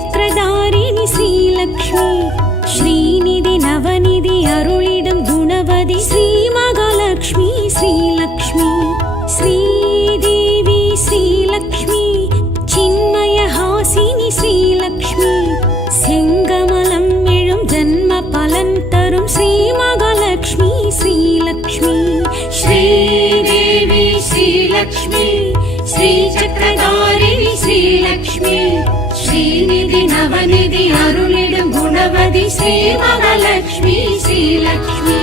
சக்கரதாரிணி ஸ்ரீலக்ஷ்மி ஸ்ரீநிதி நவநிதி அருளிடும் குணவதி ஸ்ரீ மகாலட்சுமி ஸ்ரீலக்ஷ்மி ஸ்ரீதேவி ஸ்ரீலக்ஷ்மி சின்மய ஹாசினி ஸ்ரீலக்ஷ்மி செங்கமலம் எழும் ஜன்ம பலன் தரும் ஸ்ரீ மகாலட்சுமி ஸ்ரீலக்ஷ்மி ஸ்ரீதேவி ஸ்ரீலக்ஷ்மி ஸ்ரீ சக்கரதாரிணி ஸ்ரீலக்ஷ்மி ஸ்ரீநிதி நவநிதி அருளிடும் குணவதி ஸ்ரீ மகாலட்சுமி ஸ்ரீலக்ஷ்மி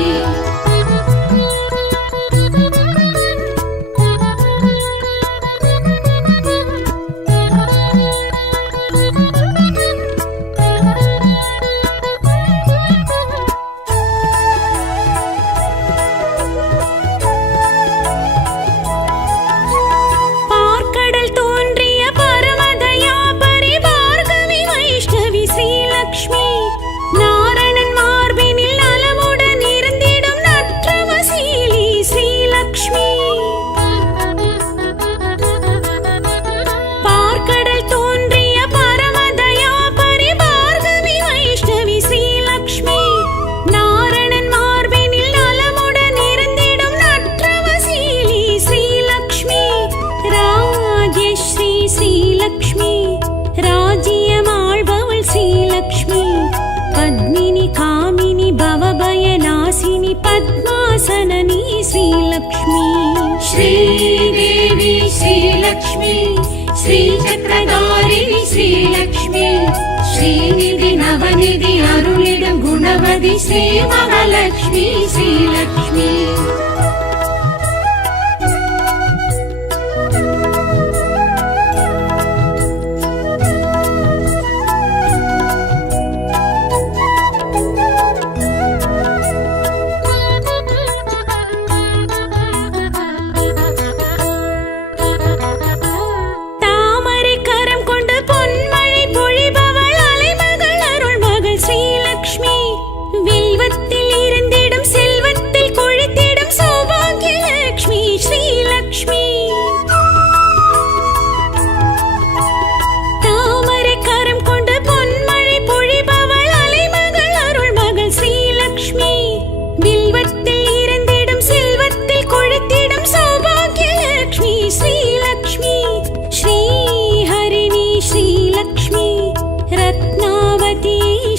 பத்மாசனனி ஸ்ரீலக்ஷ்மி ஸ்ரீதேவி ஸ்ரீலக்ஷ்மி ஸ்ரீ சக்கரதாரிணி ஸ்ரீலக்ஷ்மி ஸ்ரீநிதி நவநிதி அருளிடும் குணவதி ஸ்ரீ மகாலட்சுமி ஸ்ரீலக்ஷ்மி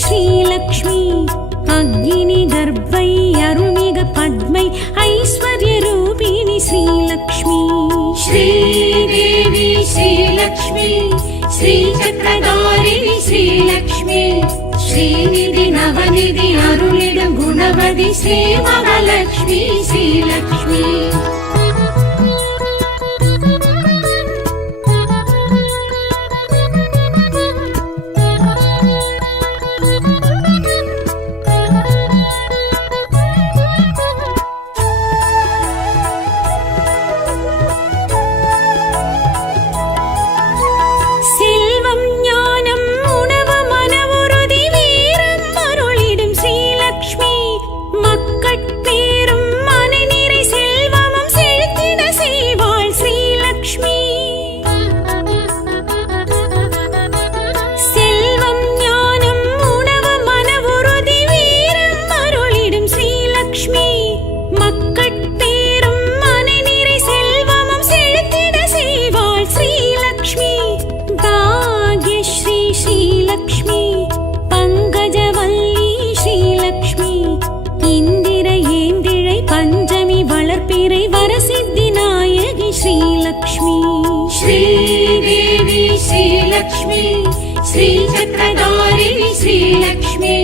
ஸ்ரீலக்ஷ்மி அக்னி கர்ப்பை அருள்மிகு பத்மை ஐஸ்வர்ய ரூபிணி ஸ்ரீலக்ஷ்மி ஸ்ரீதேவி ஸ்ரீலக்ஷ்மி ஸ்ரீ சக்கரதாரிணி ஸ்ரீலக்ஷ்மி ஸ்ரீநிதி நவநிதி அருளிடும் குணவதி ஸ்ரீ மகாலட்சுமி ஸ்ரீலக்ஷ்மி ஸ்ரீதேவி ஸ்ரீலக்ஷ்மி ஸ்ரீ சக்கரதாரிணி ஸ்ரீலக்ஷ்மி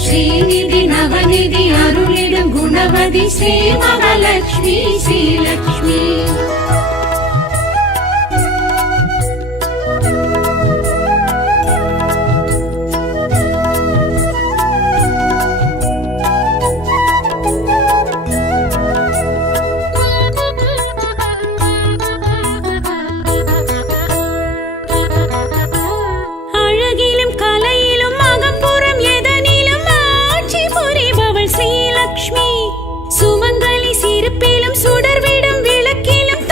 ஸ்ரீநிதி நவநிதி அருளிடும் குணவதி ஸ்ரீ மகாலட்சுமி ஸ்ரீலக்ஷ்மி சுமங்கலி சிரிப்பிலும் சுடர்விடும் விளக்கிலும்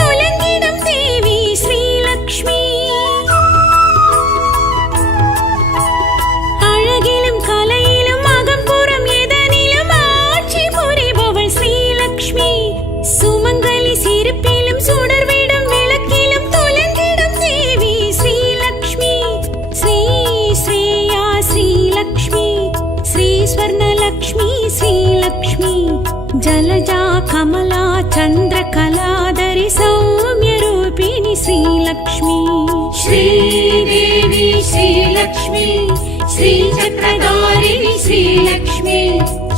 जलजा कमला चन्द्रकलाधरि सौम्यरूपिणि श्रीलक्ष्मी श्रीदेवी श्रीलक्ष्मी श्रीचक्रधारिणि श्रीलक्ष्मी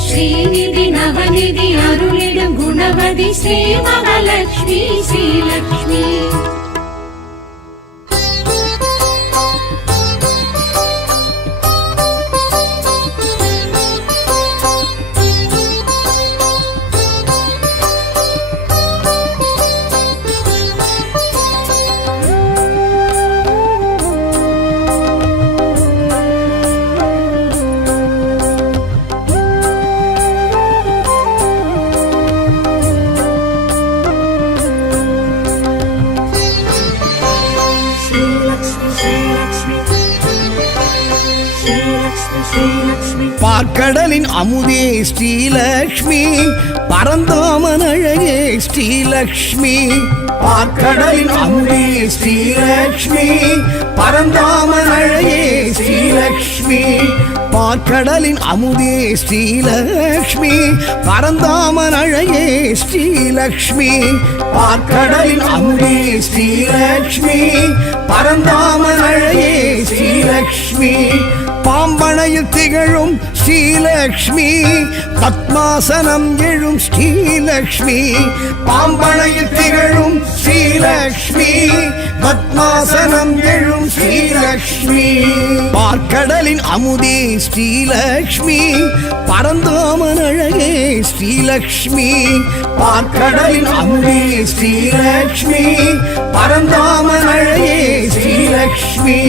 श्रीनिधि नवनिधि अरुளிடும் गुणवதி श्री महालक्ष्मी श्रीलक्ष्मी பார்க்கடலின் அமுதே ஸ்ரீலக்ஷ்மி பரந்தாமன் அழகே ஸ்ரீலக்ஷ்மி பார்க்கடலின் அமுதே ஸ்ரீலக்ஷ்மி பரந்தாமன் அழகே ஸ்ரீலக்ஷ்மி பார்க்கடலின் அமுதே ஸ்ரீலக்ஷ்மி பரந்தாமன் அழகே ஸ்ரீலக்ஷ்மி பார்க்கடலின் அமுதே ஸ்ரீலக்ஷ்மி பரந்தாமன் அழகே ஸ்ரீலக்ஷ்மி பாம்பனையில் திகழும் ஸ்ரீலக்ஷ்மி பத்மாசனம் எழும் ஸ்ரீலக்ஷ்மி பாம்பனையில் திகழும் ஸ்ரீலக்ஷ்மி பத்மாசனம் எழும் ஸ்ரீலக்ஷ்மி பார்க்கடலின் அமுதே ஸ்ரீலக்ஷ்மி பரந்தாமன் அழகே ஸ்ரீலக்ஷ்மி பார்க்கடலின் அமுதே ஸ்ரீலக்ஷ்மி பரந்தாமன் அழகே ஸ்ரீலக்ஷ்மி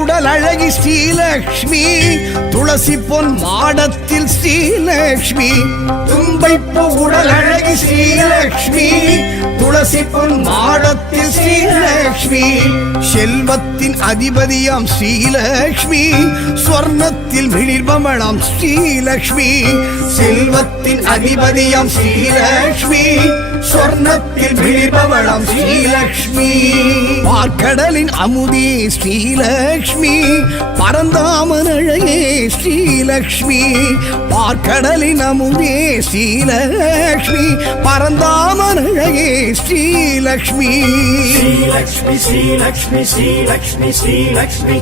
உடல் அழகி ஸ்ரீலக்ஷ்மி துளசி பொன் மாடத்தில் ஸ்ரீலக்ஷ்மி தும்பைப்பு உடல் அழகி ஸ்ரீலக்ஷ்மி துளசி பொன் மாடத்தில் ஸ்ரீலக்ஷ்மி செல்வத்தின் அதிபதியாம் ஸ்ரீலக்ஷ்மி ஸ்வர்ணத்தில் மிளிர்பமளாம் ஸ்ரீலக்ஷ்மி செல்வத்தின் அதிபதியாம் ஸ்ரீலக்ஷ்மி ஸ்வர்ணத்தில் மிளிர்பவளாம் ஸ்ரீலக்ஷ்மி பார்க்கடலின் அமுதே ஸ்ரீலக்ஷ்மி பரந்தாமன் அழகே ஸ்ரீலக்ஷ்மி பார்க்கடலின் அமுதே ஸ்ரீலக்ஷ்மி பரந்தாமன் அழகே ஸ்ரீலக்ஷ்மி ஸ்ரீலக்ஷ்மி ஸ்ரீலக்ஷ்மி ஸ்ரீலக்ஷ்மி ஸ்ரீலக்ஷ்மி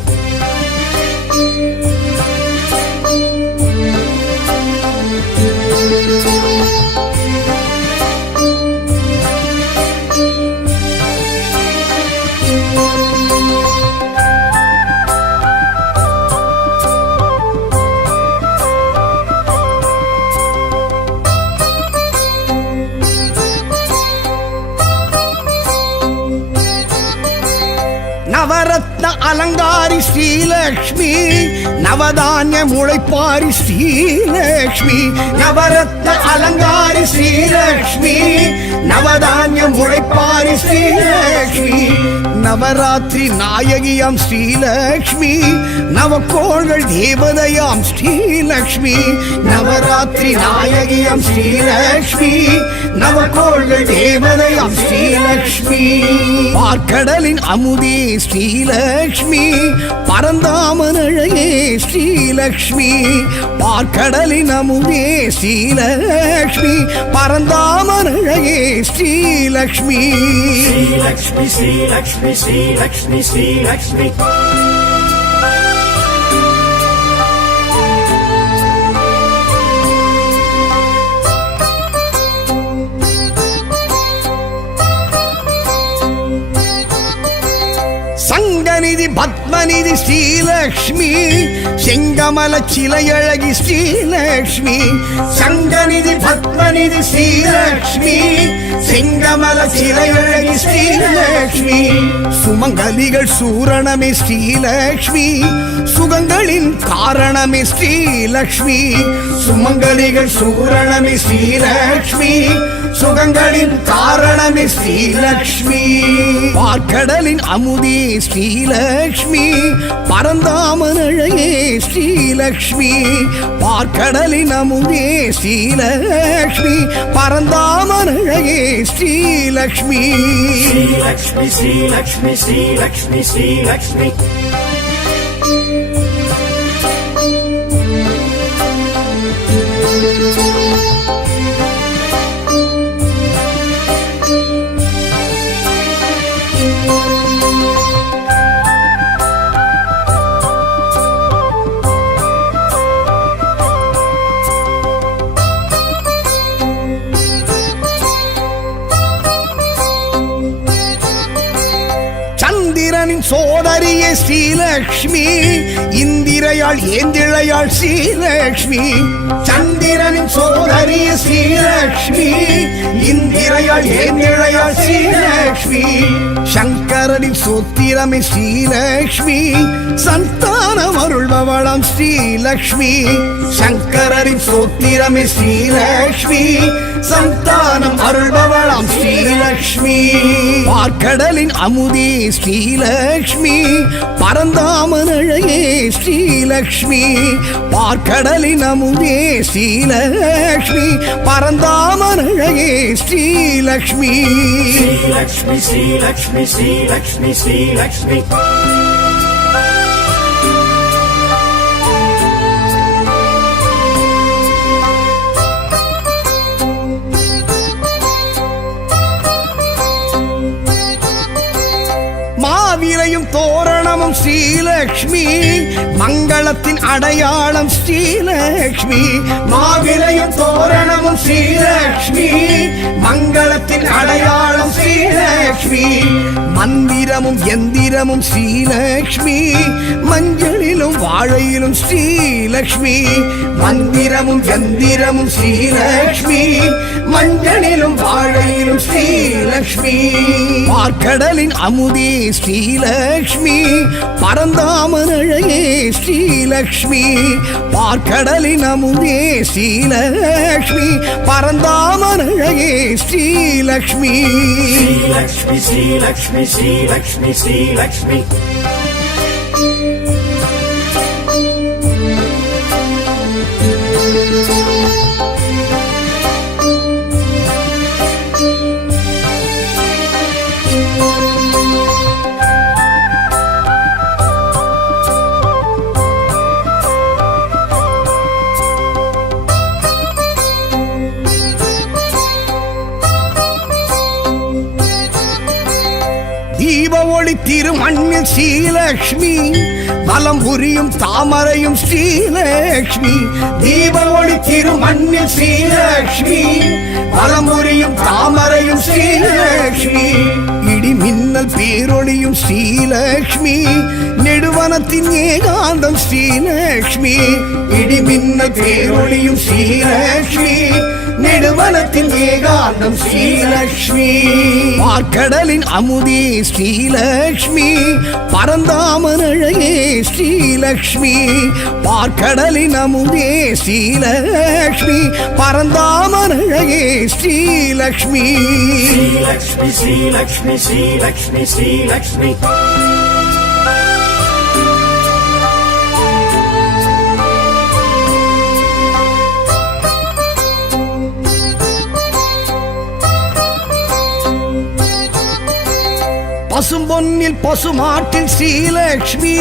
நவரத்ன அலங்காரி ஸ்ரீலக்ஷ்மி நவதானிய முளைப்பாரி ஸ்ரீலக்ஷ்மி நவரத்ன அலங்காரி ஸ்ரீலக்ஷ்மி நவதானிய முளைப்பாரி ஸ்ரீலக்ஷ்மி நவராத்திரி நாயகியாம் ஸ்ரீலக்ஷ்மி நவக்கோள்கள் தேவதையாம் ஸ்ரீலக்ஷ்மி நவராத்திரி நாயகியாம் ஸ்ரீலக்ஷ்மி நவக்கோள்கள் தேவதையாம் ஸ்ரீலக்ஷ்மி பார்க்கடலின் அமுதே ஸ்ரீலக்ஷ்மி பரந்தாமன் அழகே ஸ்ரீலக்ஷ்மி பார்க்கடலின் அமுதே ஸ்ரீலக்ஷ்மி பரந்தாமன் அழகே ஸ்ரீலக்ஷ்மி ஸ்ரீலக்ஷ்மி ஸ்ரீலக்ஷ்மி ஸ்ரீலக்ஷ்மி ஸ்ரீலக்ஷ்மி சங்கநிதி பத்மநிதி ஸ்ரீலக்ஷ்மி செங்கமல சிலையழகி ஸ்ரீலக்ஷ்மி சங்கநிதி பத்மநிதி ஸ்ரீலக்ஷ்மி செங்கமல சிலையழகி ஸ்ரீலக்ஷ்மி சுமங்கலிகள் சூரணமே ஸ்ரீலக்ஷ்மி சுகங்களின் காரணமே ஸ்ரீலக்ஷ்மி சுமங்கலிகள் சூரணமே ஸ்ரீலக்ஷ்மி சுகங்களின் காரணமே ஸ்ரீலக்ஷ்மி பார்க்கடலின் அமுதே ஸ்ரீலக்ஷ்மி பரந்தாமன் அழகே ஸ்ரீலக்ஷ்மி பார்க்கடலின் அமுதே ஸ்ரீலக்ஷ்மி பரந்தாமன் அழகே ஸ்ரீலக்ஷ்மி श्रीलक्ष्मी श्रीलक्ष्मी श्रीलक्ष्मी श्रीलक्ष्मी சந்திரனின் சோதரியே ஸ்ரீலக்ஷ்மி இந்திரையாள் ஏந்திழையாள் ஸ்ரீலக்ஷ்மி சந்திரனின் சோதரியே ஸ்ரீலக்ஷ்மி இந்திரையாள் ஏந்திழையாள் ஸ்ரீலக்ஷ்மி சங்கரனின் சோத்திரமே ஸ்ரீலக்ஷ்மி சந்தானம் அருள்பவளாம் ஸ்ரீலக்ஷ்மி சங்கரனின் சோத்திரமே ஸ்ரீலக்ஷ்மி சந்தானம் அருள்பவளாம் ஸ்ரீலக்ஷ்மி பார்க்கடலின் அமுதே ஸ்ரீலக்ஷ்மி பரந்தாமன் அழகே ஸ்ரீலக்ஷ்மி பார்க்கடலின் அமுதே ஸ்ரீலக்ஷ்மி பரந்தாமன் அழகே ஸ்ரீலக்ஷ்மி श्रीलक्ष्मी श्रीलक्ष्मी श्रीलक्ष्मी श्रीलक्ष्मी மாவிலையும் தோரணமும் ஸ்ரீலக்ஷ்மி மங்களத்தின் அடையாளம் ஸ்ரீலக்ஷ்மி மாவிலையும் தோரணமும் ஸ்ரீலக்ஷ்மி மங்களத்தின் அடையாளம் ஸ்ரீலக்ஷ்மி மந்திரமும் எந்திரமும் ஸ்ரீலக்ஷ்மி மஞ்சளிலும் வாழையிலும் ஸ்ரீலக்ஷ்மி மந்திரமும் எந்திரமும் ஸ்ரீலக்ஷ்மி மஞ்சளிலும் வாழையிலும் ஸ்ரீலக்ஷ்மி பார்க்கடலின் அமுதே ஸ்ரீலக்ஷ்மி பரந்தாமன் அழகே ஸ்ரீலக்ஷ்மி பார்க்கடலின் அமுதே ஸ்ரீலக்ஷ்மி பரந்தாமன் அழகே ஸ்ரீலக்ஷ்மி श्रीलक्ष्मी श्रीलक्ष्मी श्रीलक्ष्मी श्रीलक्ष्मी தீப ஒளி திருமண்ணில் ஸ்ரீலக்ஷ்மி வலம் புரியும் தாமரையும் ஸ்ரீலக்ஷ்மி தீப ஒளி திருமண்ணில் ஸ்ரீலக்ஷ்மி வலம் புரியும் தாமரையும் ஸ்ரீலக்ஷ்மி இடி மின்னல் பேரொளியும் ஸ்ரீலக்ஷ்மி நெடுவனத்தின் ஏகாந்தம் ஸ்ரீலக்ஷ்மி இடி மின்னல் பேரொளியும் ஸ்ரீலக்ஷ்மி நெடுவனத்தின் ஏகாந்தம் ஸ்ரீலக்ஷ்மி பார்க்கடலின் அமுதே ஸ்ரீலக்ஷ்மி பரந்தாமன் அழகே ஸ்ரீலக்ஷ்மி பார்க்கடலின் அமுதே ஸ்ரீலக்ஷ்மி பரந்தாமன் அழகே ஸ்ரீலக்ஷ்மி श्रीलक्ष्मी श्रीलक्ष्मी श्रीलक्ष्मी श्रीलक्ष्मी பசும்பொன்னில் பசுமாட்டில் ஸ்ரீலக்ஷ்மி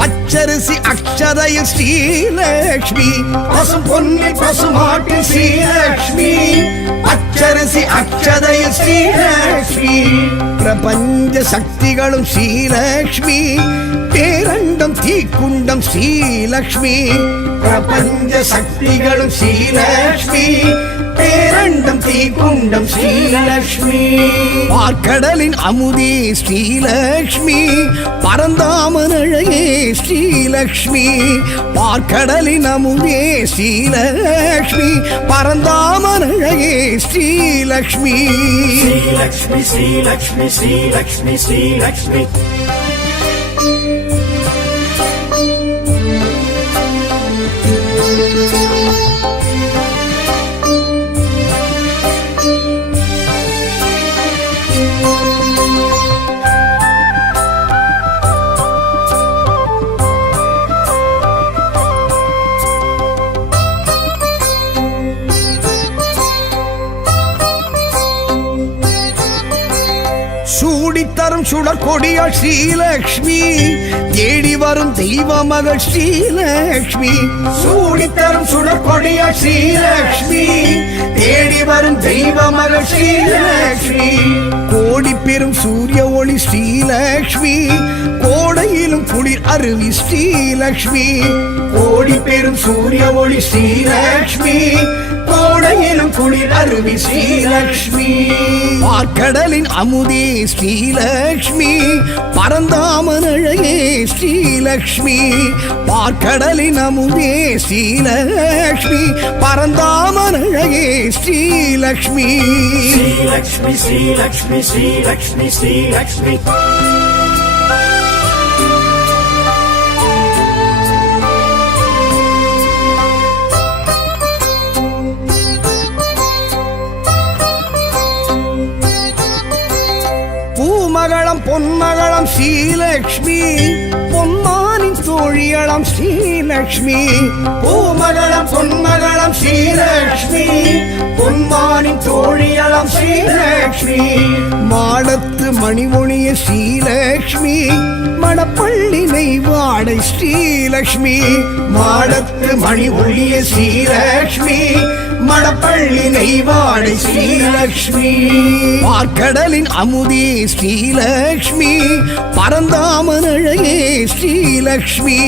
பச்சரிசி அக்ஷதையில் ஸ்ரீலக்ஷ்மி பசும்பொன்னில் பசுமாட்டில் ஸ்ரீலக்ஷ்மி பச்சரிசி அக்ஷதையில் ஸ்ரீலக்ஷ்மி பிரபஞ்ச சக்திகளும் ஸ்ரீலக்ஷ்மி பேரண்டம் தீக்குண்டம் ஸ்ரீலக்ஷ்மி பிரபஞ்ச சக்திகளும் ஸ்ரீலக்ஷ்மி பேரண்டம் தீக்குண்டம் ஸ்ரீலக்ஷ்மி பார்க்கடலின் அமுதே ஸ்ரீலக்ஷ்மி பரந்தாமன் அழகே ஸ்ரீலக்ஷ்மி பார்க்கடலின் அமுதே ஸ்ரீலக்ஷ்மி பரந்தாமன் அழகே ஸ்ரீலக்ஷ்மி श्रीलक्ष्मी श्रीलक्ष्मी श्रीलक्ष्मी श्रीलक्ष्मी சூடித்தரும் சுடர் கொடியாள் ஸ்ரீலக்ஷ்மி தேடி வரும் தெய்வ மகள் ஸ்ரீலக்ஷ்மி சூடித்தரும் சுடர் கொடியாள் ஸ்ரீலக்ஷ்மி தேடி வரும் தெய்வ மகள் ஸ்ரீலக்ஷ்மி கோடி பெரும் சூரிய ஒளி ஸ்ரீலக்ஷ்மி கோடையிலும் குளிர் அருவி ஸ்ரீலக்ஷ்மி கோடி பெரும் சூரிய ஒளி ஸ்ரீலக்ஷ்மி கோடையிலும் குளிர் அருவி ஸ்ரீலக்ஷ்மி பார்க்கடலின் அமுதே ஸ்ரீலக்ஷ்மி பரந்தாமன் அழகே ஸ்ரீலக்ஷ்மி பார்க்கடலின் அமுதே ஸ்ரீலக்ஷ்மி பரந்தாமன் அழகே ஸ்ரீலக்ஷ்மி ஸ்ரீலக்ஷ்மி ஸ்ரீலக்ஷ்மி ஸ்ரீலக்ஷ்மி ஸ்ரீலக்ஷ்மி பூமகளம் பொன்மகளம் ஸ்ரீலக்ஷ்மி பொன்மானின் தோழியளம் ஸ்ரீலக்ஷ்மி பூமகளம் பொன்மகளம் ஸ்ரீலக்ஷ்மி பொன்மானின் தோழியளம் ஸ்ரீலக்ஷ்மி மாடத்து மணிமொழிய ஸ்ரீலக்ஷ்மி மணப்பள்ளி நெய்வாடை ஸ்ரீலக்ஷ்மி மாடத்து மணி ஒளிய ஸ்ரீலக்ஷ்மி மணப்பள்ளி நெய்வாடை ஸ்ரீலக்ஷ்மி பார்க்கடலின் அமுதே ஸ்ரீலக்ஷ்மி பரந்தாமன் அழகே ஸ்ரீலக்ஷ்மி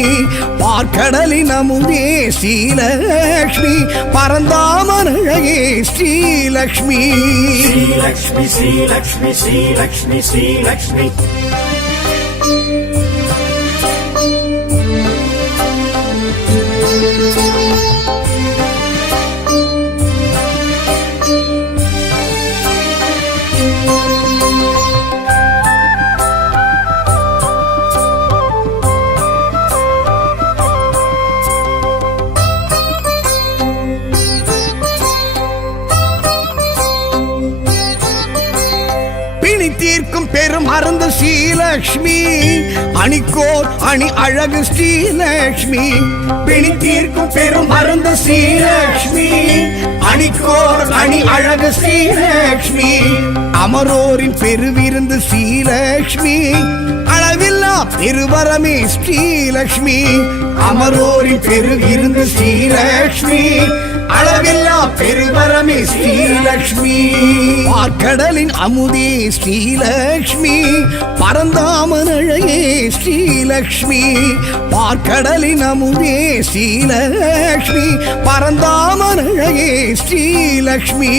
பார்க்கடலின் அமுதே ஸ்ரீலக்ஷ்மி பரந்தாமன் அழகே ஸ்ரீலக்ஷ்மி ஸ்ரீலக்ஷ்மி ஸ்ரீலக்ஷ்மி ஸ்ரீலக்ஷ்மி ஸ்ரீலக்ஷ்மி தீர்க்கும் பெரும் அருந்த ஸ்ரீலக்ஷ்மி அணிக்கோர் அணி அழகு ஸ்ரீலக்ஷ்மி பிணி தீர்க்கும் பெரும் அருந்த ஸ்ரீலக்ஷ்மி அணிக்கோர் அணி அழகு ஸ்ரீலக்ஷ்மி அமரோரின் பெருவிருந்து ஸ்ரீலக்ஷ்மி அளவில்லா பெருவரமே ஸ்ரீலக்ஷ்மி அமரோரின் பெருவிருந்து ஸ்ரீலக்ஷ்மி அளவில்லா பெருவரமே ஸ்ரீலக்ஷ்மி பார்க்கடலின் அமுதே ஸ்ரீலக்ஷ்மி பரந்தாமன் அழகே ஸ்ரீலக்ஷ்மி பார்க்கடலின் அமுதே ஸ்ரீலக்ஷ்மி பரந்தாமன் அழகே ஸ்ரீலக்ஷ்மி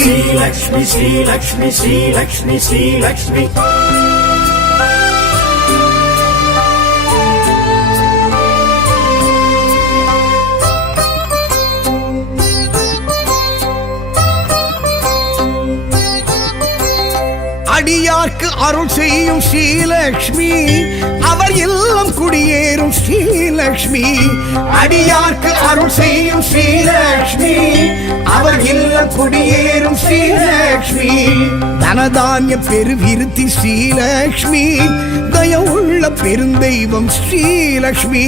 ஸ்ரீலக்ஷ்மி ஸ்ரீலக்ஷ்மி ஸ்ரீலக்ஷ்மி ஸ்ரீலக்ஷ்மி அடியார்க்கு அருள் செய்யும் ஸ்ரீலக்ஷ்மி அவர் இல்லம் குடியேறும் ஸ்ரீலக்ஷ்மி அடியார்க்கு அருள் செய்யும் ஸ்ரீலக்ஷ்மி அவர் இல்லம் குடியேறும் ஸ்ரீலக்ஷ்மி தனதானிய பெருவிருத்தி ஸ்ரீலக்ஷ்மி தயவுள்ள பெருந்தெய்வம் ஸ்ரீலக்ஷ்மி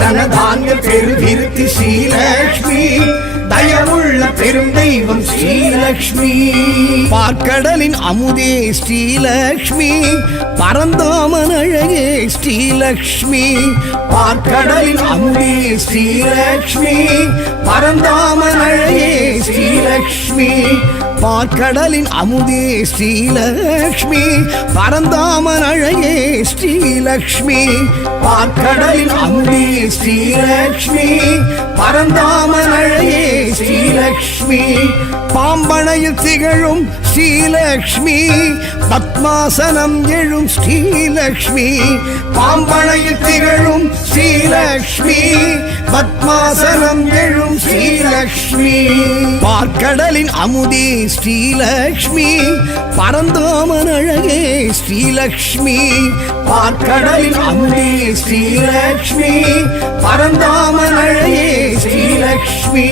தனதானிய பெருவிருத்தி ஸ்ரீலக்ஷ்மி தயவுள்ள பெருந்தெய்வம் ஸ்ரீலக்ஷ்மி பார்க்கடலின் அமுதே ஸ்ரீலக்ஷ்மி பரந்தாமன் அழகே ஸ்ரீலக்ஷ்மி பார்க்கடலின் அமுதே ஸ்ரீலக்ஷ்மி பரந்தாமன் அழகே ஸ்ரீலக்ஷ்மி பார்க்கடலின் அமுதே ஸ்ரீலக்ஷ்மி பரந்தாமன் அழகே ஸ்ரீலக்ஷ்மி பார்க்கடலின் அமுதே ஸ்ரீலக்ஷ்மி பரந்தாமன் அழகே ஸ்ரீலக்ஷ்மி பாம்பனையில் திகழும் ஸ்ரீலக்ஷ்மி பத்மாசனம் எழும் ஸ்ரீலக்ஷ்மி பாம்பனையில் திகழும் ஸ்ரீலக்ஷ்மி பத்மாசனம் எழும் ஸ்ரீலக்ஷ்மி பார்க்கடலின் அமுதே ஸ்ரீலக்ஷ்மி பரந்தாமன் அழகே ஸ்ரீலக்ஷ்மி பார்க்கடலின் அமுதே ஸ்ரீலக்ஷ்மி பரந்தாமன் அழகே ஸ்ரீலக்ஷ்மி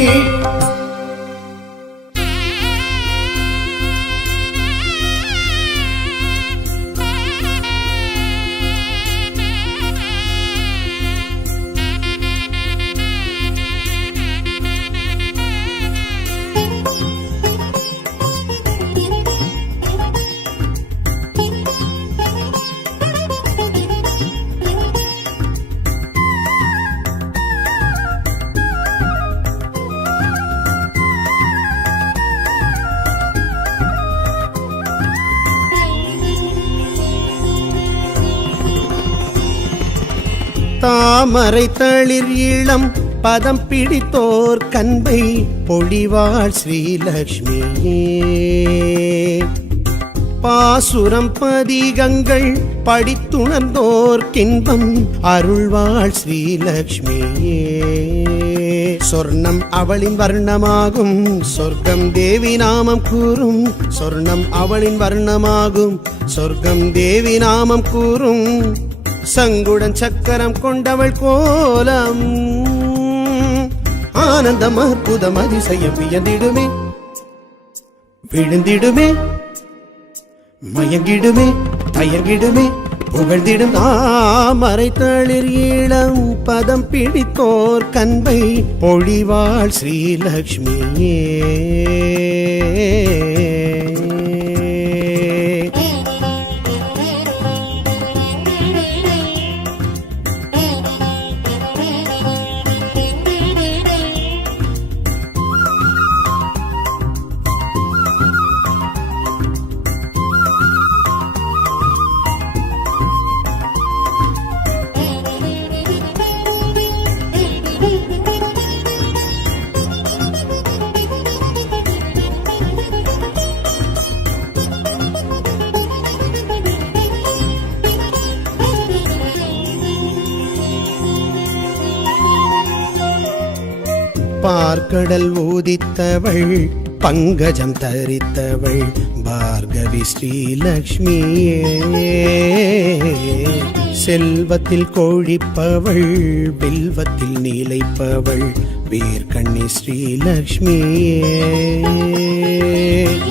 தாமரை தளிர் இளம் பதம் பிடித்தோர் கண்பை பொழிவாள் ஸ்ரீலக்ஷ்மியே பாசுரம் பதிகங்கள் படித்துணர்ந்தோர் கின்பம் அருள்வாள் ஸ்ரீலக்ஷ்மியே சொர்ணம் அவளின் வர்ணமாகும் சொர்க்கம் தேவி நாமம் கூறும் சொர்ணம் அவளின் வர்ணமாகும் சொர்க்கம் தேவி நாமம் கூறும் சங்குடன் சக்கரம் கொண்டவள் கோலம் ஆனந்தம் அற்புதம் அதிசயம் வியந்திடுமே விழுந்திடுமே மயங்கிடுமே தயங்கிடுமே புகழ்ந்திடும் தாமரை தளிர் இளம் பதம் பிடித்தோர் கண்பை பொழிவாள் ஸ்ரீலக்ஷ்மியே பார்க்கடல் ஊதித்தவள் பங்கஜம் தரித்தவள் பார்கவி ஸ்ரீலக்ஷ்மியே செல்வத்தில் கோழிப்பவள் வில்வத்தில் நீலைப்பவள் வீர்கண்ணி ஸ்ரீலக்ஷ்மியே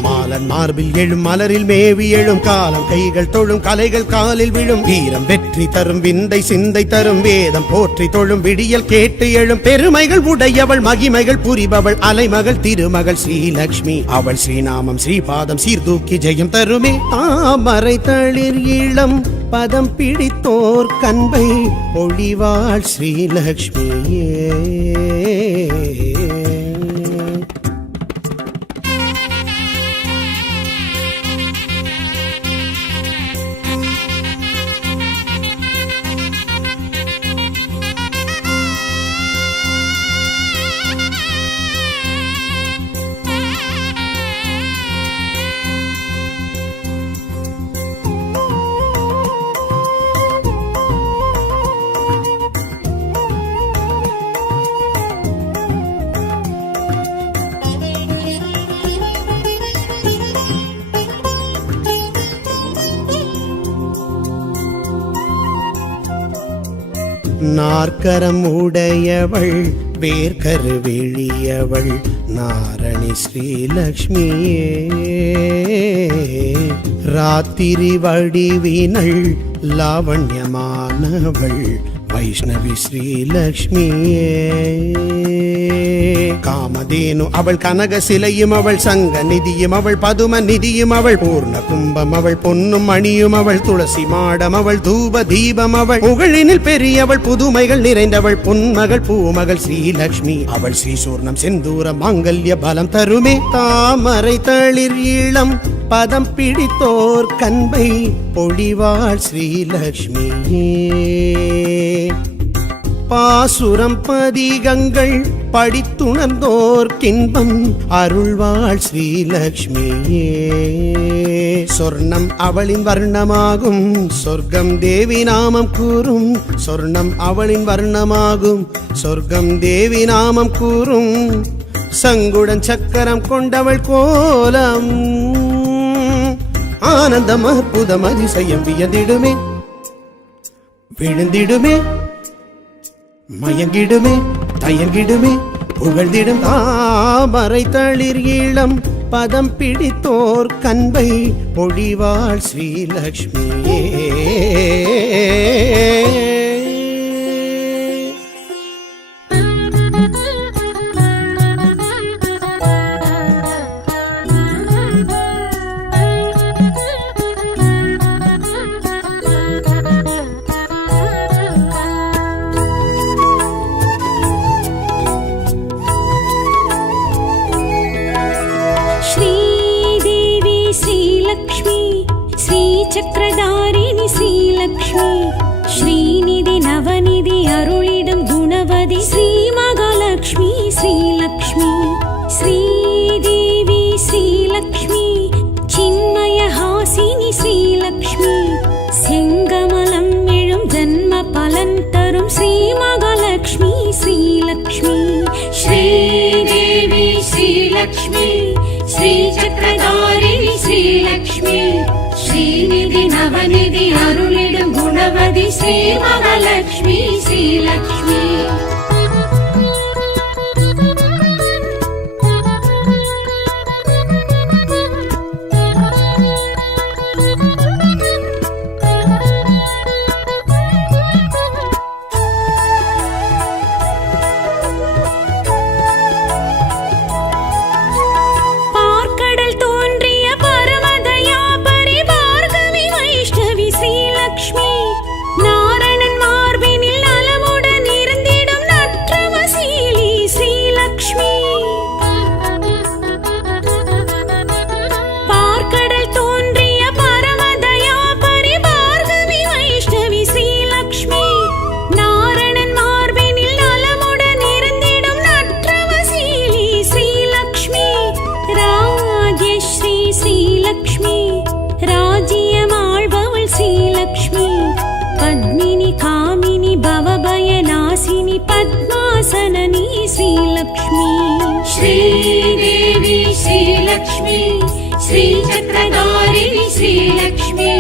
மாலன் மார்பில் எழும் மலரில் மேவி எழும் காலம் கைகள் தொழும் கலைகள் காலில் விழும் வீரம் வெற்றி தரும் விந்தை சிந்தை தரும் வேதம் போற்றி தொழும் விடியல் கேட்டு எழும் பெருமைகள் உடையவள் மகிமைகள் புரிபவள் அலைமகள் திருமகள் ஸ்ரீலக்ஷ்மி அவள் ஸ்ரீநாமம் ஸ்ரீபாதம் சீர்தூக்கி ஜெயம் தருமே தாமரை தளிர் இளம் பதம் பிடித்தோர் கண்பை பொழிவாள் ஸ்ரீலக்ஷ்மியே நாற்கரம் உடையவள் வேர்கரு வெளியவள் நாரணி ஸ்ரீலக்ஷ்மியே ராத்திரி வடிவினள் லாவண்யமானவள் வைஷ்ணவி ஸ்ரீலக்ஷ்மியே காமதேனு அவள் கனக சிலையும் அவள் சங்க நிதியும் அவள் பதும நிதியும் அவள் பூர்ண கும்பம் அவள் பொன்னும் மணியும் அவள் துளசி மாடம் அவள் தூப தீபம் அவள் புகழினில் பெரியவள் புதுமைகள் நிறைந்தவள் பொன்மகள் பூமகள் ஸ்ரீலக்ஷ்மி அவள் ஸ்ரீசூர்ணம் செந்தூர மாங்கல்ய பலம் தருமே தாமரை தளிர் இளம் பதம் பிடித்தோர் கண்பை பொழிவாள் ஸ்ரீலக்ஷ்மியே பாசுரம் பதிகங்கள் படித்துணர்ந்தோர் கின்பம் அருள்வாள் ஸ்ரீலக்ஷ்மியே சொர்ணம் அவளின் வர்ணமாகும் சொர்க்கம் தேவி நாமம் கூறும் சொர்ணம் அவளின் வர்ணமாகும் சொர்க்கம் தேவி நாமம் கூறும் சங்குடன் சக்கரம் கொண்டவள் கோலம் ஆனந்தம் அற்புதம் அதிசயம் வியந்திடுமே விழுந்திடுமே மயங்கிடுமே தயங்கிடுமே புகழ்ந்திடும் தாமரை தளிர் இளம் பதம் பிடித்தோர் கண்பை பொழிவாள் ஸ்ரீலக்ஷ்மியே चक्रधारिणि श्रीलक्ष्मी श्रीनिधि நவநிதி அருளிடும் குணவதி ஸ்ரீ மகாலட்சுமி ஸ்ரீலக்ஷ்மி ஸ்ரீதேவி ஸ்ரீலக்ஷ்மி சின்மய ஹாசினி ஸ்ரீலக்ஷ்மி செங்கமலம் எழும் ஜன்ம பலன் தரும் ஸ்ரீ மகாலட்சுமி ஸ்ரீலக்ஷ்மி श्रीदेवी श्रीलक्ष्मी श्रीचक्रधारिणी श्रीलक्ष्मी श्रीनिधि नवनिधि अरुளிடும் गुणवதி श्री महालक्ष्मी श्रीलक्ष्मी पद्मासननी श्रीलक्ष्मी श्रीदेवी श्रीलक्ष्मी श्रीचक्रधारिणी श्रीलक्ष्मी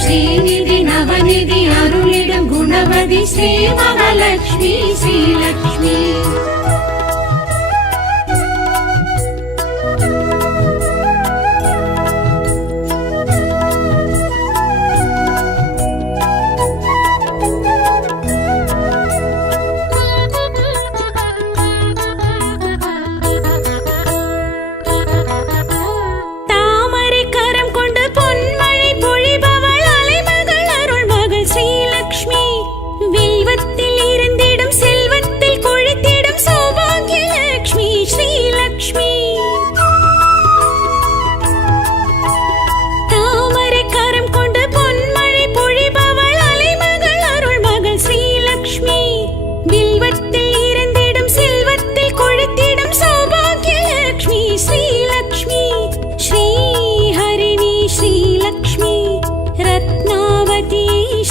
श्रीनिधि नवनिधि अरुளிடும் गुणवதி श्री महालक्ष्मी श्रीलक्ष्मी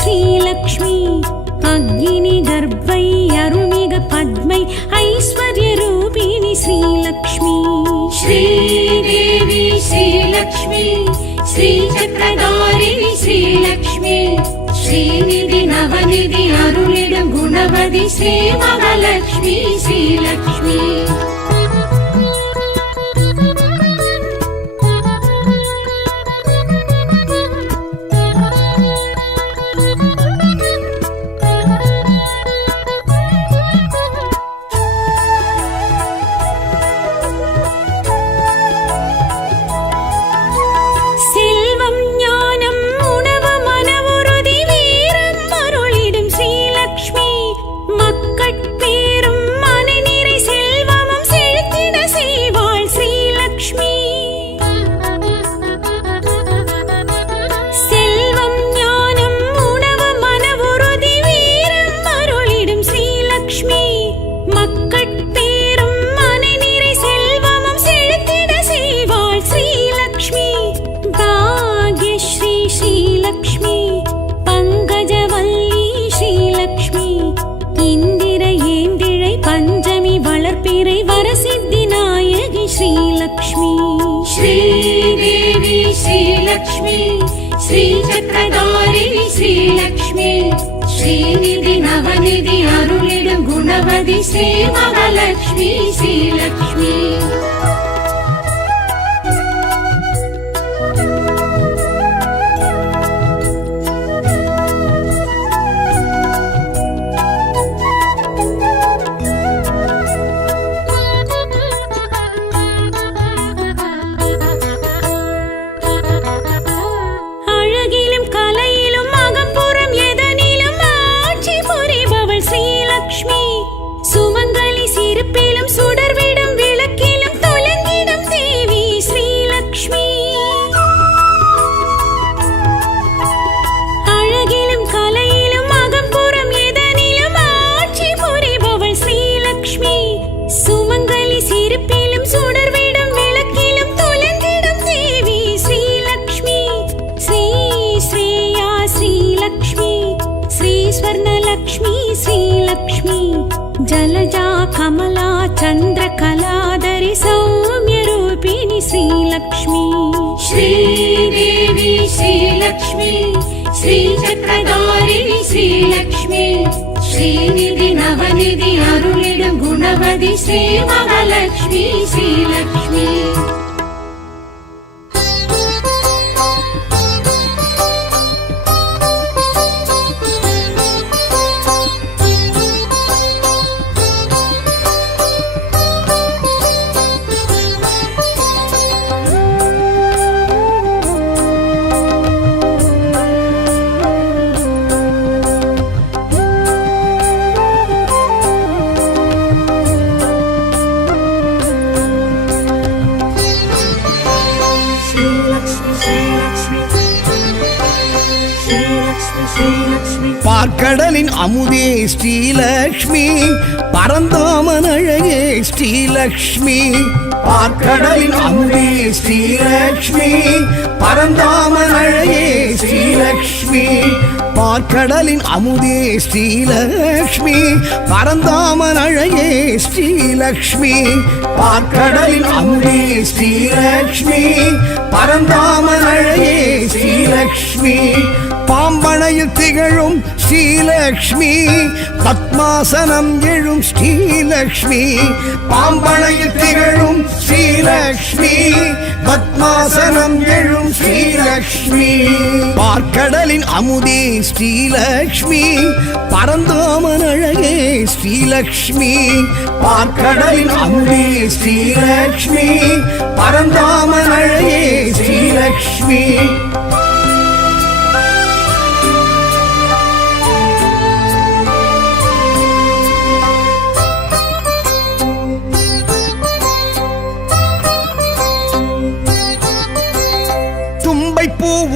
श्रीलक्ष्मी अग्नि गर्भै अरुणिग पद्मै ऐश्वर्य रूपिणी श्रीलक्ष्मी श्रीदेवी श्रीलक्ष्मी श्रीचक्रधारिणी श्रीलक्ष्मी श्रीनिधि नवनिधि अरुளிடும் गुणवதி श्री महालक्ष्मी श्रीलक्ष्मी श्रीदेवी श्रीलक्ष्मी श्रीचक्रधारिणी श्रीलक्ष्मी श्रीनिधि नवनिधि अरुளிடும் गुणवதி श्री महालक्ष्मी श्रीलक्ष्मी சுமங்கலி சிரிப்பிலும் சுடர்விடும் விளக்கிலும் जलजा कमला चन्द्रकलाधरि सौम्यरूपिणि श्रीलक्ष्मी श्रीदेवी श्रीलक्ष्मी श्रीचक्रधारिणि श्रीलक्ष्मी श्रीनिधि नवनिधि अरुளிடும் गुणवதி श्री महालक्ष्मी श्रीलक्ष्मी பார்க்கடலின் அமுதே ஸ்ரீலக்ஷ்மி பரந்தாமன் அழகே ஸ்ரீலக்ஷ்மி பார்க்கடலின் அமுதே ஸ்ரீலக்ஷ்மி பரந்தாமன் அழகே ஸ்ரீலக்ஷ்மி பார்க்கடலின் அமுதே ஸ்ரீலக்ஷ்மி பரந்தாமன் அழகே ஸ்ரீலக்ஷ்மி பார்க்கடலின் அமுதே ஸ்ரீலக்ஷ்மி பரந்தாமன் அழகே ஸ்ரீலக்ஷ்மி பாம்பனையில் திகழும் ஸ்ரீலக்ஷ்மி பத்மாசனம் எழும் ஸ்ரீலக்ஷ்மி பாம்பனையில் திகழும் ஸ்ரீலக்ஷ்மி பத்மாசனம் எழும் ஸ்ரீலக்ஷ்மி பார்க்கடலின் அமுதே ஸ்ரீலக்ஷ்மி பரந்தாமன் அழகே ஸ்ரீலக்ஷ்மி பார்க்கடலின் அமுதே ஸ்ரீலக்ஷ்மி பரந்தாமன் அழகே ஸ்ரீலக்ஷ்மி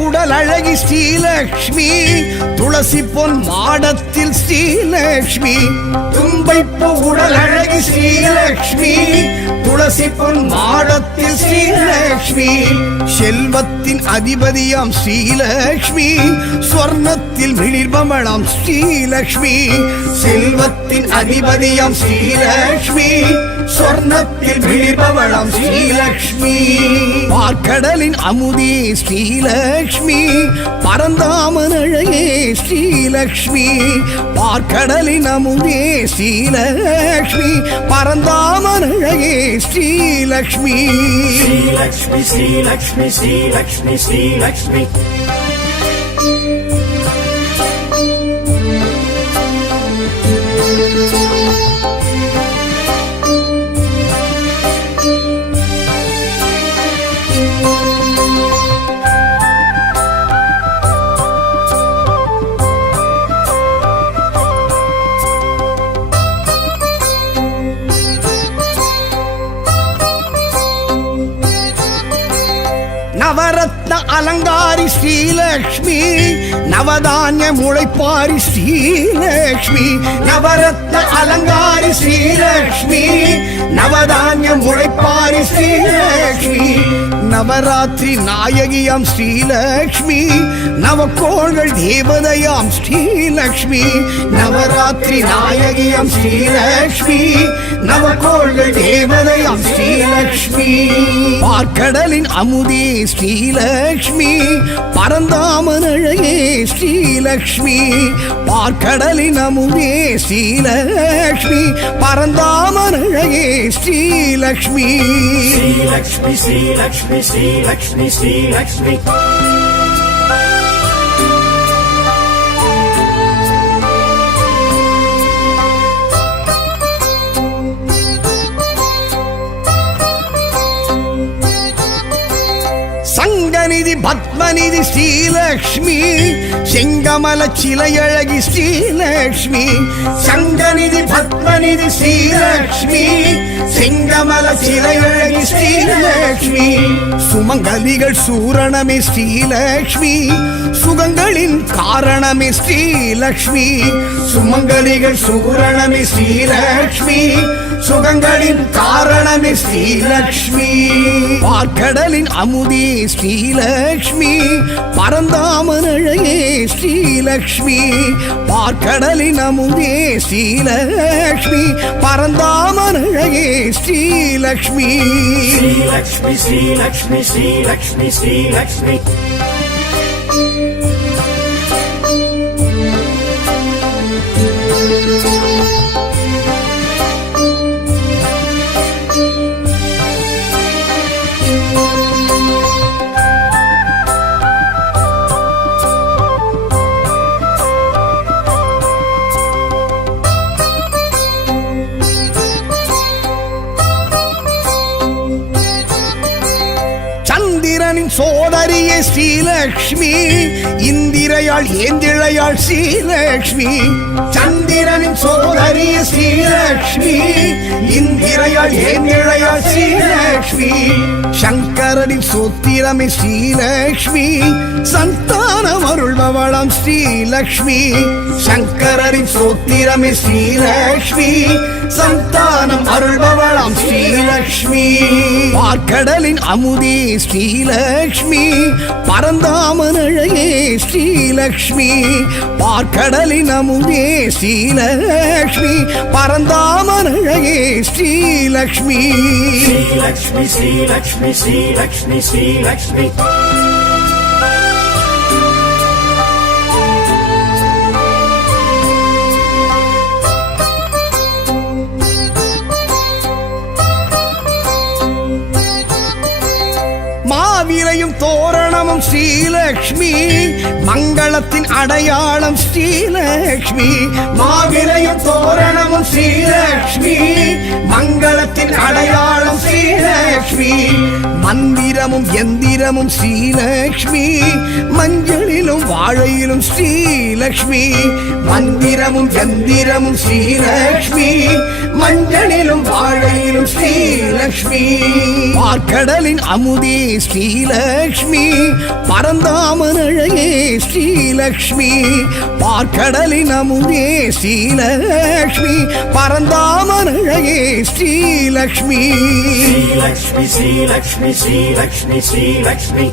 உடல் அழகி ஸ்ரீலக்ஷ்மி துளசி பொன் மாடத்தில் ஸ்ரீலக்ஷ்மி தும்பைப்பு உடல் அழகி ஸ்ரீலக்ஷ்மி துளசி பொன் மாடத்தில் ஸ்ரீலக்ஷ்மி செல்வத்தின் அதிபதியாம் ஸ்ரீலக்ஷ்மி ஸ்வர்ணத்தில் மிளிர்பமளாம் ஸ்ரீலக்ஷ்மி செல்வத்தின் அதிபதியாம் ஸ்ரீலக்ஷ்மி ஸ்வர்ணத்தில் மிளிர்பவளாம் ஸ்ரீலக்ஷ்மி பார்க்கடலின் அமுதே ஸ்ரீலக்ஷ்மி பரந்தாமன் அழகே ஸ்ரீலக்ஷ்மி பார்க்கடலின் அமுதே ஸ்ரீலக்ஷ்மி பரந்தாமன் அழகே ஸ்ரீலக்ஷ்மி श्रीलक्ष्मी श्रीलक्ष्मी श्रीलक्ष्मी श्रीलक्ष्मी நவரத்ன அலங்காரி ஸ்ரீலக்ஷ்மி நவதானிய முளைப்பாரி ஸ்ரீலக்ஷ்மி நவரத்ன அலங்காரி ஸ்ரீலக்ஷ்மி நவதானிய முளைப்பாரி ஸ்ரீலக்ஷ்மி நவராத்திரி நாயகியாம் ஸ்ரீலக்ஷ்மி நவக்கோள்கள் தேவதையாம் ஸ்ரீலக்ஷ்மி நவராத்திரி நாயகியாம் ஸ்ரீலக்ஷ்மி நவக்கோள்கள் தேவதையாம் ஸ்ரீலக்ஷ்மி பார்க்கடலின் அமுதே ஸ்ரீலக்ஷ்மி பரந்தாமன் அழகே ஸ்ரீலக்ஷ்மி பார்க்கடலின் அமுதே ஸ்ரீலக்ஷ்மி பரந்தாமன் அழகே ஸ்ரீலக்ஷ்மி श्रीलक्ष्मी श्रीलक्ष्मी श्रीलक्ष्मी श्रीलक्ष्मी சங்கநிதி பத்மநிதி ஸ்ரீலக்ஷ்மி செங்கமல சிலையழகி ஸ்ரீலக்ஷ்மி சங்கநிதி பத்மநிதி ஸ்ரீலக்ஷ்மி செங்கமல சிலையழகி ஸ்ரீலக்ஷ்மி சுமங்கலிகள் சூரணமே ஸ்ரீலக்ஷ்மி சுகங்களின் காரணமே ஸ்ரீலக்ஷ்மி சுமங்கலிகள் சூரணமே ஸ்ரீலக்ஷ்மி சுகங்களின் காரணமே ஸ்ரீலக்ஷ்மி பார்க்கடலின் அமுதே ஸ்ரீ ஸ்ரீலக்ஷ்மி பரந்தாமன் அழகே ஸ்ரீலக்ஷ்மி பார்க்கடலின் அமுதே ஸ்ரீலக்ஷ்மி பரந்தாமன் அழகே Srilakshmi Sri Lakshmi, Sri Lakshmi, Sri Lakshmi, Sri Lakshmi. சந்திரனின் சோதரியே ஸ்ரீலக்ஷ்மி இந்திரையாள் ஏந்திழையாள் ஸ்ரீலக்ஷ்மி சந்திரனின் சோதரியே ஸ்ரீலக்ஷ்மி இந்திரையாள் ஏந்திழையாள் ஸ்ரீலக்ஷ்மி சங்கரனின் சோத்திரமே ஸ்ரீலக்ஷ்மி சந்தானம் அருள்பவளாம் ஸ்ரீலக்ஷ்மி சங்கரனின் சோத்திரமே ஸ்ரீலக்ஷ்மி சந்தானம் அருள்பவளாம் ஸ்ரீலக்ஷ்மி பார்க்கடலின் அமுதே ஸ்ரீலக்ஷ்மி பரந்தாமன் அழகே ஸ்ரீலக்ஷ்மி பார்க்கடலின் அமுதே ஸ்ரீலக்ஷ்மி பரந்தாமன் அழகே Srilakshmi Sri Lakshmi, Sri Lakshmi, Sri Lakshmi, Sri Lakshmi. மாவிலையும் தோரணமும் Srilakshmi மங்களத்தின் அடையாளம் ஸ்ரீலக்ஷ்மி மாவிலையும் தோரணமும் ஸ்ரீலக்ஷ்மி மங்களத்தின் அடையாளம் ஸ்ரீலக்ஷ்மி மந்திரமும் எந்திரமும் ஸ்ரீலக்ஷ்மி மஞ்சளிலும் வாழையிலும் ஸ்ரீலக்ஷ்மி மந்திரமும் எந்திரமும் ஸ்ரீலக்ஷ்மி மஞ்சளிலும் வாழையிலும் ஸ்ரீலக்ஷ்மி பார்க்கடலின் அமுதே ஸ்ரீலக்ஷ்மி பரந்தாமன் அழகே ஸ்ரீலக்ஷ்மி பார்க்கடலின் அமுதே ஸ்ரீலக்ஷ்மி பரந்தாமன் அழகே Srilakshmi Sri Lakshmi, Sri Lakshmi, Sri Lakshmi, Sri Lakshmi.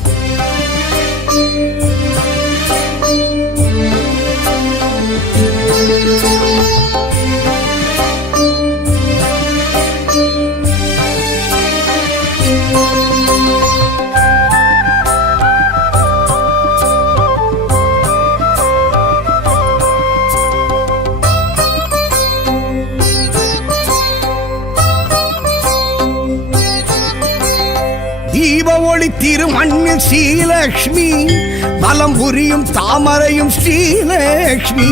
தீப ஒளி திருமண்ணில் ஸ்ரீலக்ஷ்மி பலம் புரியும் தாமரையும் ஸ்ரீலக்ஷ்மி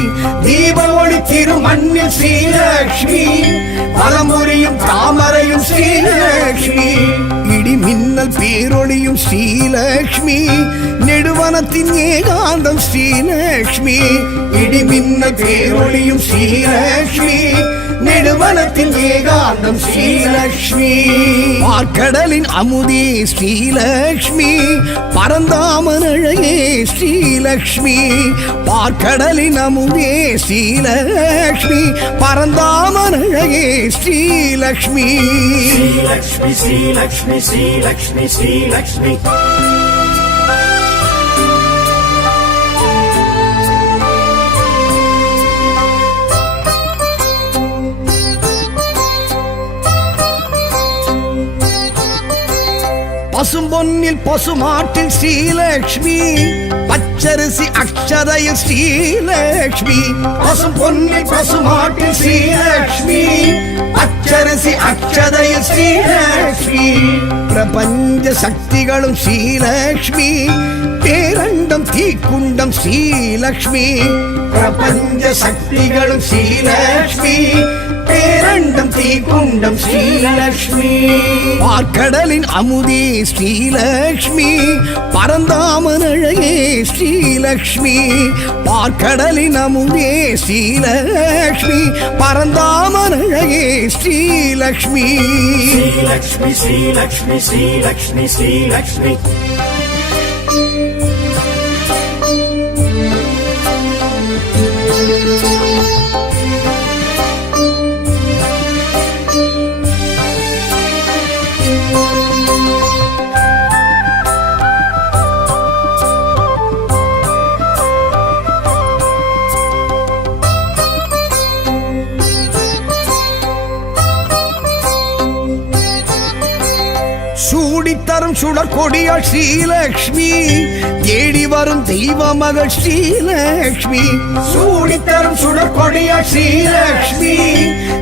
தீப ஒளி திருமண்ணில் ஸ்ரீலக்ஷ்மி பலம் புரியும் தாமரையும் ஸ்ரீலக்ஷ்மி இடி மின்னல் பேரொளியும் ஸ்ரீலக்ஷ்மி நெடுவனத்தின் ஏகாந்தம் ஸ்ரீலக்ஷ்மி இடி மின்னல் பேரொளியும் ஸ்ரீலக்ஷ்மி நெடுவனத்தின் ஏகாந்தம் ஸ்ரீலக்ஷ்மி பார்க்கடலின் அமுதே ஸ்ரீலக்ஷ்மி பரந்தாமன் அழகே ஸ்ரீலக்ஷ்மி பார்க்கடலின் அமுதே ஸ்ரீலக்ஷ்மி பரந்தாமன் அழகே Srilakshmi Sri Lakshmi, Sri Lakshmi, Sri Lakshmi, Sri Lakshmi. பசும்பொன்னில் பசுமாட்டில் Srilakshmi பச்சரிசி அக்ஷதையில் ஸ்ரீலக்ஷ்மி பசும்பொன்னில் பசுமாட்டில் ஸ்ரீலக்ஷ்மி பச்சரிசி அக்ஷதையில் ஸ்ரீலக்ஷ்மி பிரபஞ்ச சக்திகளும் ஸ்ரீலக்ஷ்மி பேரண்டம் தீக்குண்டம் ஸ்ரீலக்ஷ்மி பிரபஞ்ச சக்திகளும் ஸ்ரீலக்ஷ்மி பேரண்டம் தீக்குண்டம் ஸ்ரீலக்ஷ்மி பார்க்கடலின் அமுதே ஸ்ரீலக்ஷ்மி பரந்தாமன் அழகே ஸ்ரீலக்ஷ்மி பார்க்கடலின் அமுதே ஸ்ரீலக்ஷ்மி பரந்தாமன் அழகே Srilakshmi Sri Lakshmi, Sri Lakshmi, Sri Lakshmi, Sri Lakshmi. சுடற்கொடியாள் Srilakshmi தேடி வரும் தெய்வ மகள் ஸ்ரீலக்ஷ்மி சூடித்தரும் சுடற்கொடியாள் ஸ்ரீலக்ஷ்மி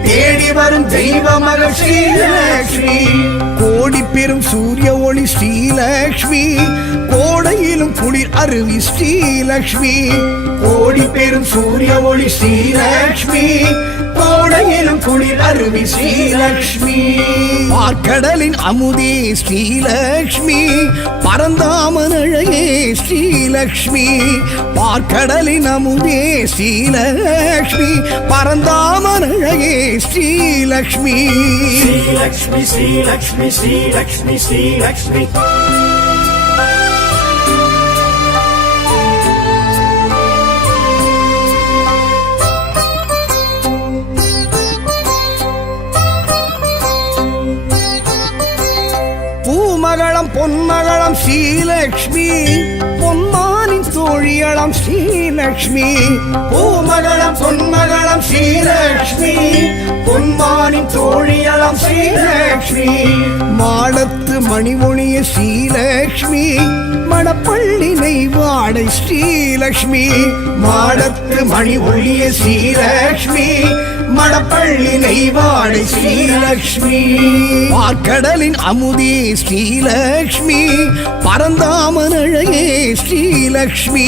தேடி வரும் தெய்வ மகள் ஸ்ரீலக்ஷ்மி கோடி பெரும் சூரிய ஒளி ஸ்ரீலக்ஷ்மி கோடையிலும் குளிர் அருவி ஸ்ரீலக்ஷ்மி கோடி பெரும் சூரிய ஒளி ஸ்ரீலக்ஷ்மி கோடையிலும் குளிர் அருவி ஸ்ரீலக்ஷ்மி பார்க்கடலின் அமுதே ஸ்ரீலக்ஷ்மி பரந்தாமன் அழகே ஸ்ரீலக்ஷ்மி பார்க்கடலின் அமுதே ஸ்ரீலக்ஷ்மி பரந்தாமன் அழகே ஸ்ரீலக்ஷ்மி ஸ்ரீலக்ஷ்மி ஸ்ரீலக்ஷ்மி ஸ்ரீலக்ஷ்மி ஸ்ரீலக்ஷ்மி பூமகளம் பொன்மகளம் ஸ்ரீலக்ஷ்மி பொன்மானின் தோழியளம் ஸ்ரீலக்ஷ்மி பூமகளம் பொன்மகளம் ஸ்ரீலக்ஷ்மி பொன்மானின் தோழியளம் ஸ்ரீலக்ஷ்மி மாடத்து மணிமொழிய ஸ்ரீலக்ஷ்மி மணப்பள்ளி நெய்வாடை ஸ்ரீலக்ஷ்மி மாடத்து மணி ஒளிய ஸ்ரீலக்ஷ்மி மணப்பள்ளி நெய்வாடை ஸ்ரீலக்ஷ்மி பார்க்கடலின் அமுதே ஸ்ரீலக்ஷ்மி பரந்தாமன் அழகே ஸ்ரீலக்ஷ்மி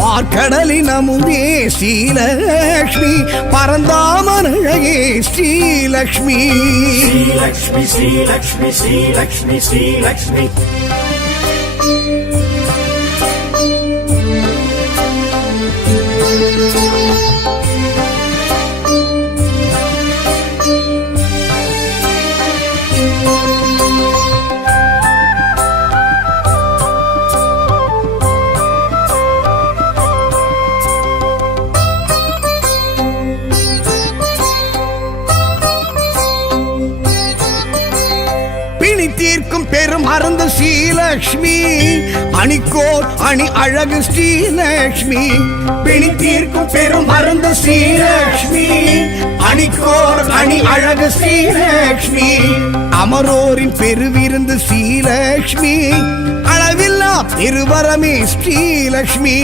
பார்க்கடலின் அமுதே ஸ்ரீலக்ஷ்மி பரந்தாமன் அழகே ஸ்ரீலக்ஷ்மி ஸ்ரீலக்ஷ்மி ஸ்ரீலக்ஷ்மி ஸ்ரீலக்ஷ்மி ஸ்ரீலக்ஷ்மி தீர்க்கும் பெரும் மருந்து ஸ்ரீலக்ஷ்மி அணிக்கோர் அணி அழகு ஸ்ரீலக்ஷ்மி பிணி தீர்க்கும் பெரும் மருந்து ஸ்ரீலக்ஷ்மி அணிக்கோர் அணி அழகு ஸ்ரீலக்ஷ்மி அமரோரின் பெருவிருந்து ஸ்ரீலக்ஷ்மி அளவில்லா பெருவரமே ஸ்ரீலக்ஷ்மி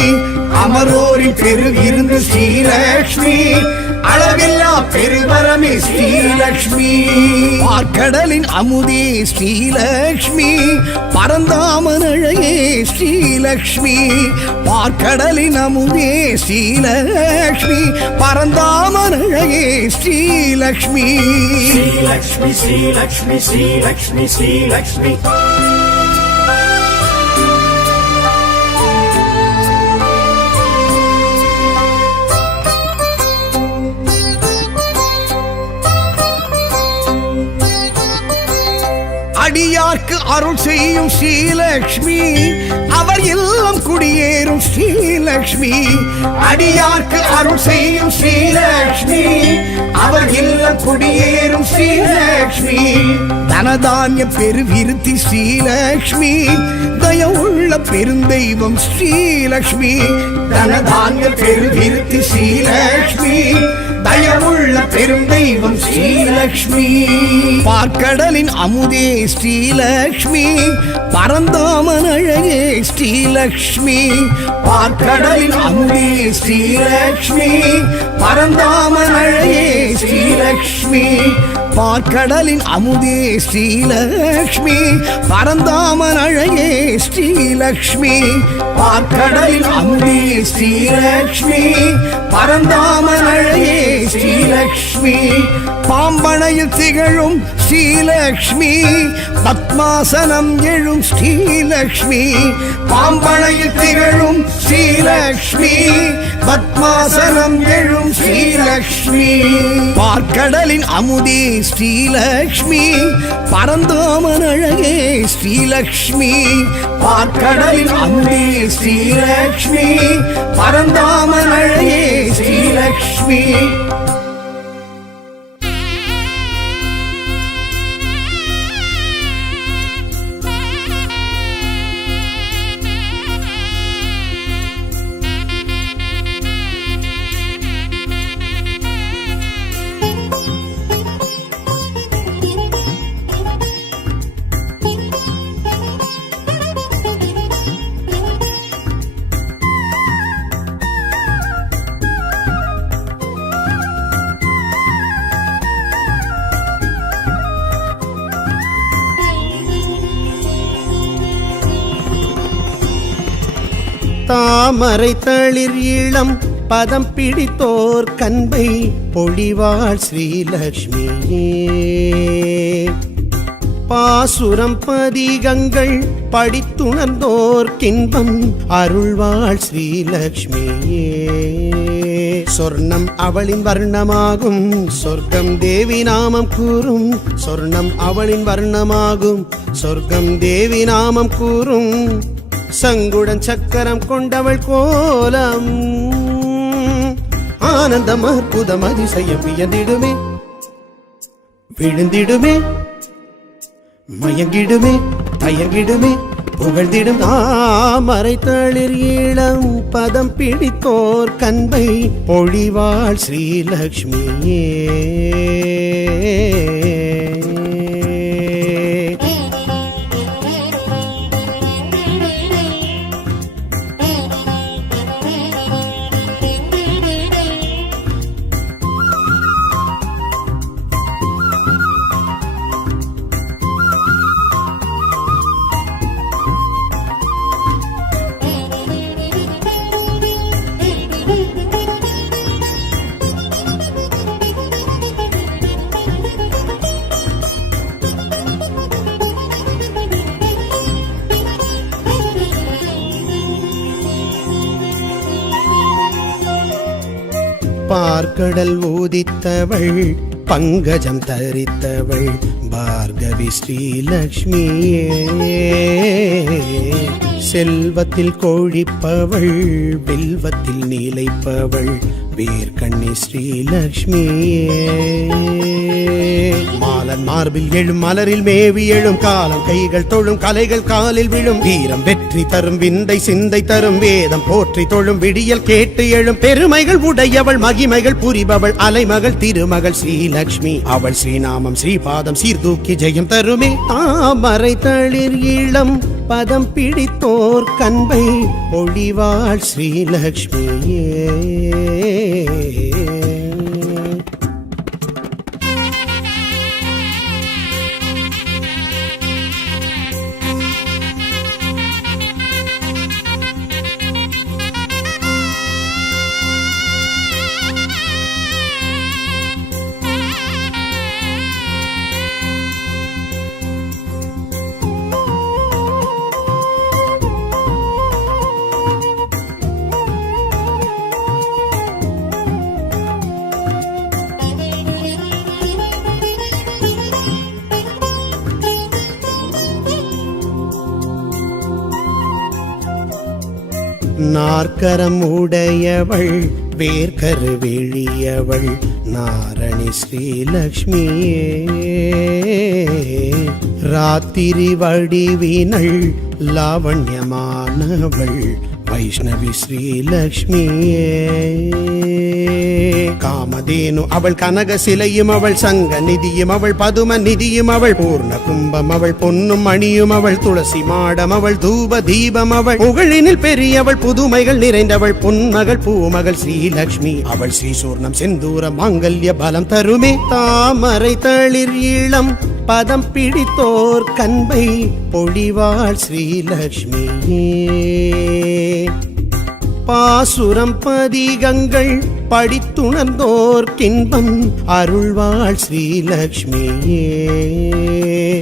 அமரோரின் பெருவிருந்து ஸ்ரீலக்ஷ்மி அளவில்லா பெருவரமே ஸ்ரீலக்ஷ்மி பார்க்கடலின் அமுதே ஸ்ரீலக்ஷ்மி பரந்தாமன் அழகே ஸ்ரீலக்ஷ்மி பார்க்கடலின் அமுதே ஸ்ரீலக்ஷ்மி பரந்தாமன் அழகே ஸ்ரீலக்ஷ்மி ஸ்ரீலக்ஷ்மி ஸ்ரீலக்ஷ்மி ஸ்ரீலக்ஷ்மி ஸ்ரீலக்ஷ்மி அடியார்க்கு அருள் செய்யும் ஸ்ரீலக்ஷ்மி அவர் இல்லம் குடியேறும் ஸ்ரீலக்ஷ்மி அடியார்க்கு அருள் செய்யும் ஸ்ரீலக்ஷ்மி அவர் இல்லம் குடியேறும் ஸ்ரீலக்ஷ்மி தனதானிய பெருவிருத்தி ஸ்ரீலக்ஷ்மி தயவுள்ள பெருந்தெய்வம் ஸ்ரீலக்ஷ்மி தனதானிய பெருவிருத்தி ஸ்ரீலக்ஷ்மி தயவுள்ள பெருந்தெய்வம் ஸ்ரீலக்ஷ்மி பார்க்கடலின் அமுதே ஸ்ரீலக்ஷ்மி பரந்தாமன் அழகே ஸ்ரீலக்ஷ்மி பார்க்கடலின் அமுதே ஸ்ரீலக்ஷ்மி பரந்தாமன் அழகே ஸ்ரீலக்ஷ்மி பார்க்கடலின் அமுதே ஸ்ரீலக்ஷ்மி பரந்தாமன் அழகே ஸ்ரீலக்ஷ்மி பார்க்கடலின் அமுதே ஸ்ரீலக்ஷ்மி பரந்தாமன் அழகே ஸ்ரீலக்ஷ்மி பாம்பனையில் திகழும் ஸ்ரீலக்ஷ்மி பத்மாசனம் எழும் ஸ்ரீலக்ஷ்மி பாம்பனையில் திகழும் ஸ்ரீலக்ஷ்மி பத்மாசனம் எழும் ஸ்ரீலக்ஷ்மி பார்க்கடலின் அமுதே ஸ்ரீலக்ஷ்மி பரந்தாமன் அழகே ஸ்ரீலக்ஷ்மி பார்க்கடலின் அமுதே ஸ்ரீலக்ஷ்மி பரந்தாமன் அழகே ஸ்ரீலக்ஷ்மி தாமரை தளிர் இளம் பதம் பிடித்தோர் கண்பை பொழிவாள் ஸ்ரீலக்ஷ்மியே பாசுரம் பதிகங்கள் படித்துணர்ந்தோர் கின்பம் அருள்வாள் ஸ்ரீலக்ஷ்மியே சொர்ணம் அவளின் வர்ணமாகும் சொர்க்கம் தேவி நாமம் கூறும் சொர்ணம் அவளின் வர்ணமாகும் சொர்க்கம் தேவி நாமம் கூறும் சங்குடன் சக்கரம் கொண்டவள் கோலம் ஆனந்தம் அற்புதம் அதிசயம் வியந்திடுமே விழுந்திடுமே மயங்கிடுமே தயங்கிடுமே புகழ்ந்திடும் தாமரை தளிர் இளம் பதம் பிடித்தோர் கண்பை பொழிவாள் ஸ்ரீலக்ஷ்மியே பார்க்கடல் ஊதித்தவள் பங்கஜம் தரித்தவள் பார்கவி ஸ்ரீலக்ஷ்மியே செல்வத்தில் கோழிப்பவள் வில்வத்தில் நீலைப்பவள் வேர்கண்ணி ஸ்ரீலக்ஷ்மியே மாலன் மார்பில் எழும் மலரில் மேவி எழும் காலம் கைகள் தொழும் கலைகள் காலில் விழும் வீரம் வெற்றி தரும் விந்தை சிந்தை தரும் வேதம் போற்றி தொழும் விடியல் கேட்டு எழும் பெருமைகள் உடையவள் மகிமைகள் புரிபவள் அலைமகள் திருமகள் ஸ்ரீலக்ஷ்மி அவள் ஸ்ரீநாமம் ஸ்ரீபாதம் சீர்தூக்கி ஜெயம் தருமே தாமரை தளிர் இளம் பதம் பிடித்தோர் கண்பை பொழிவாள் ஸ்ரீலக்ஷ்மியே நாற்கரம் உடையவள் வேர்கரு வெளியவள் நாரணி ஸ்ரீலக்ஷ்மியே ராத்திரி வடிவினள் லாவண்யமானவள் வைஷ்ணவி ஸ்ரீலக்ஷ்மியே காமதேனு அவள் கனக சிலையும் அவள் சங்க நிதியும் அவள் பதும நிதியும் அவள் பூர்ண கும்பம் அவள் பொன்னும் மணியும் அவள் துளசி மாடம் அவள் தூப தீபம் அவள் புகழினில் பெரியவள் புதுமைகள் நிறைந்தவள் பொன்மகள் பூமகள் ஸ்ரீலக்ஷ்மி அவள் ஸ்ரீசூர்ணம் செந்தூர மாங்கல்ய பலம் தருமே தாமரை தளிர் இளம் பதம் பிடித்தோர் கண்பை பொழிவாள் ஸ்ரீலக்ஷ்மியே பாசுரம் பதிகங்கள் படித்துணர்ந்தோர் கின்பம் அருள்வாள் ஸ்ரீலக்ஷ்மியே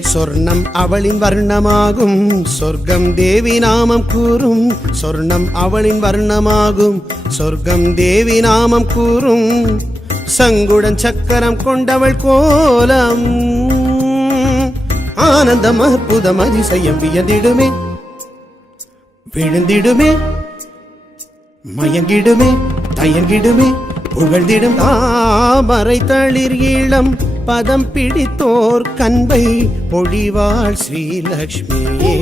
சொர்ணம் அவளின் வர்ணமாகும் சொர்க்கம் தேவி நாமம் கூறும் சொர்ணம் அவளின் வர்ணமாகும் சொர்க்கம் தேவி நாமம் கூறும் சங்குடன் சக்கரம் கொண்டவள் கோலம் ஆனந்தம் அற்புதம் அதிசயம் வியந்திடுமே விழுந்திடுமே மயங்கிடுமே தயங்கிடுமே புகழ்ந்திடும் தாமரை தளிர் இளம் பதம் பிடித்தோர் கண்பை பொழிவாள் ஸ்ரீலக்ஷ்மியே